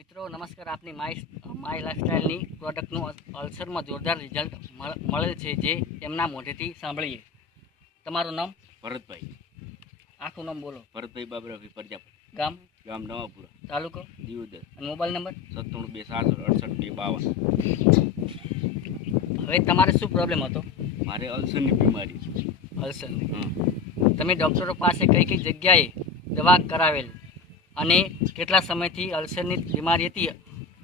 મિત્રો નમસ્કાર, આપની માય લાઇફસ્ટાઈલની પ્રોડક્ટનું અલ્સરમાં જોરદાર રિઝલ્ટ મળેલ છે, જે એમના મોઢેથી સાંભળીએ. તમારું નામ? ભરતભાઈ. આખું નામ બોલો. ભરતભાઈ બાબરાભાઈ પ્રજાપતિ. ગામ? ગામ નવાપુરા, તાલુકો? દિયોદર. અને મોબાઈલ નંબર? 9727682252. હવે તમારે શું પ્રોબ્લેમ હતો? મારે અલ્સરની બીમારી છે. અલ્સર. હા. તમે ડૉક્ટરો પાસે કઈ કઈ જગ્યાએ દવા કરાવેલ અને કેટલા સમયથી અલ્સરની બીમારી હતી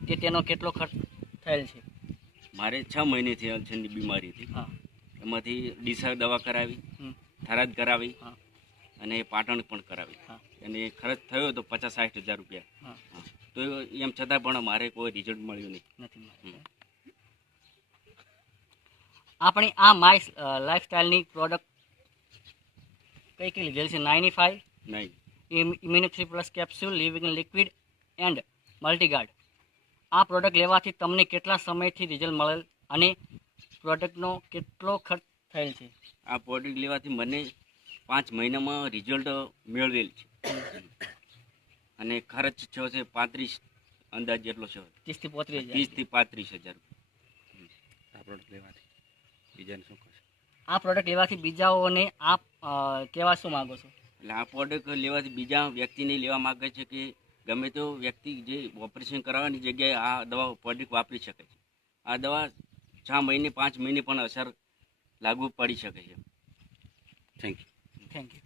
તે તેનો કેટલો ખર્ચ થયેલ છે? મારે 6 મહિનેથી અલ્સરની બીમારી હતી. હા. એમાંથી ડીસા દવા કરાવી, થરાદ કરાવી, હા. અને પાટણ પણ કરાવી. હા. અને ખર્ચ થયો તો 50-60 હજાર રૂપિયા. હા. તો એમ છતાં પણ મારે કોઈ રિઝલ્ટ મળ્યું નહીં. આપણી આ માય લાઇફસ્ટાઈલની પ્રોડક્ટ કઈ કઈ લીધેલ છે? 95 નહીં. Immunity plus capsule, living liquid and multiguard. આ પ્રોડક્ટ લેવાથી તમને કેટલા સમયથી રિઝલ્ટ મળેલ અને પ્રોડક્ટનો કેટલો ખર્ચ થયેલ છે? આ પ્રોડક્ટ લેવાથી મને 5 મહિનામાં રિઝલ્ટ મેળવેલ છે. અને ખર્ચ થયો છે 35 અંદાજ જેટલો છે. 30 થી 35 30 થી 35 હજાર. આ પ્રોડક્ટ લેવાથી બીજાને શું કહે? આ પ્રોડક્ટ લેવાથી બીજાઓને આપ કહેવા શું માગો છો? એટલે આ પ્રોડક્ટ લેવાથી બીજા વ્યક્તિને લેવા માગે છે કે ગમે તે વ્યક્તિ જે ઓપરેશન કરાવવાની જગ્યાએ આ દવા પ્રોડક્ટ વાપરી શકે છે. આ દવા 6 મહિને 5 મહિને પણ અસર લાગુ પડી શકે છે. Thank you.